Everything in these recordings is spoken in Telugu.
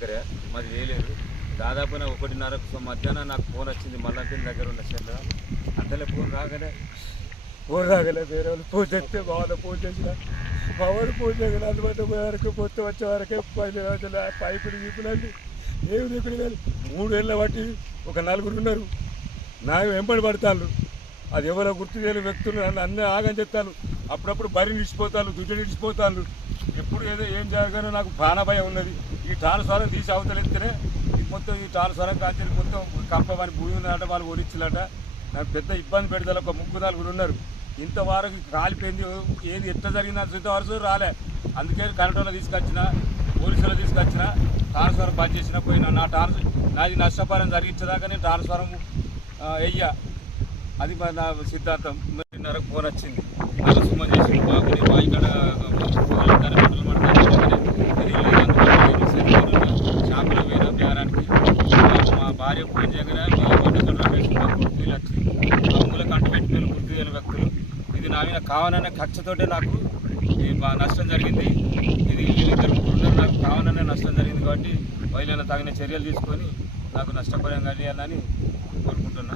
దగ్గరే మాది చేయలేదు. దాదాపు 1:30 మధ్యాహ్నం నాకు ఫోన్ వచ్చింది. మల్లంపల్లి దగ్గర ఉన్న సెల్. అంతలే ఫోన్ రాగానే వేరే వాళ్ళు ఫోన్ చేస్తే మా వాళ్ళు ఫోన్ చేసిన మా వాడు ఫోన్ చేసిన అందుబాటు వరకు పొత్తు వచ్చే వరకే 10 రోజులు పైపులు గీపులండి ఏమి దిక్కులు కానీ 3 ఏళ్ళ బట్టి ఒక 4 ఉన్నారు. నా వెంబడి పడతాను. అది ఎవరో గుర్తు చేయని వ్యక్తులు అన్నీ ఆగని చెప్తాను. అప్పుడప్పుడు బరి నిడిచిపోతాను, దుడ్డు నిడిచిపోతాను. ఎప్పుడు ఏదో ఏం జరగానో నాకు ప్రాణభయం ఉన్నది. ఈ ట్రాన్స్ఫారం తీసి అవతలెత్తేనే మొత్తం ఈ ట్రాన్స్ఫారం కాంచి మొత్తం కంపమని భూమి ఉన్నట వాళ్ళు ఒరిచ్చినట. నాకు పెద్ద ఇబ్బంది పెడతారు. ఒక 3-4 ఉన్నారు. ఇంతవరకు కాలిపోయింది. ఏది ఎట్లా జరిగింది అని ఇంతవరకు రాలే. అందుకే కరెంటులో తీసుకొచ్చిన, పోలీసులో తీసుకొచ్చిన, ట్రాన్స్ఫారం బంద్ చేసిన పోయినా నాది నష్టపరం జరిగించేదాకా నేను ట్రాన్స్ఫారం వెయ్యా. అది నా సిద్ధాంతం. 9:30 ఫోన్ వచ్చింది. సుమన్ చేసి బాగుంది ఇక్కడ షాపులో పోయినా బేరానికి మా భార్య ఫోన్ చేయగానే గుర్తులు వచ్చి అమ్ములకు అంటు పెట్టిన గుర్తు చేయని వ్యక్తులు. ఇది నా మీద కావాలనే కక్షతోటే నాకు నష్టం జరిగింది. ఇది వీళ్ళిద్దరు నాకు కావాలనే నష్టం జరిగింది. కాబట్టి వీళ్ళైనా తగిన చర్యలు తీసుకొని నాకు నష్టపరం కలిగాలని కోరుకుంటున్నా.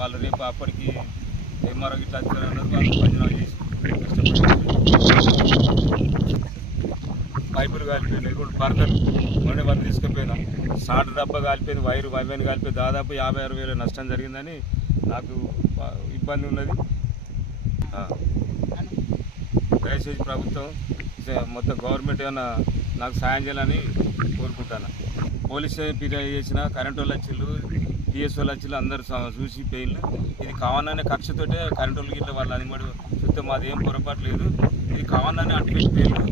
వాళ్ళు రేపు అప్పటికి ఎంఆర్ఓ గిట్లా వచ్చారన్నారు. వాళ్ళు పంజనాలు చేసి పైపులు కాలిపోయినాయి. 2 బర్దలు మొన్న బంద్ తీసుకుపోయినా. షార్ట్ డబ్బా కాలిపోయింది, వైరు వైవైన కాలిపోయి దాదాపు 56 వేల నష్టం జరిగిందని నాకు ఇబ్బంది ఉన్నది. దయచేసి ప్రభుత్వం మొత్తం గవర్నమెంట్ ఏమైనా నాకు సాయం చేయాలని కోరుకుంటాను. పోలీస్ ఫిర్యాదు చేసిన కరెంటు వాళ్ళు వచ్చిళ్ళు, పిఎస్ వాళ్ళు వచ్చిళ్ళు, అందరూ చూసి పోయిళ్ళు. ఇది కావాలనే కక్షతోటే కరెంటు వాళ్ళు గిట్ల వాళ్ళు అనిమడు చూస్తే మాది ఏం పొరపాటు లేదు. ఇది కావాలనే అటుపెట్టి పోయిళ్ళు.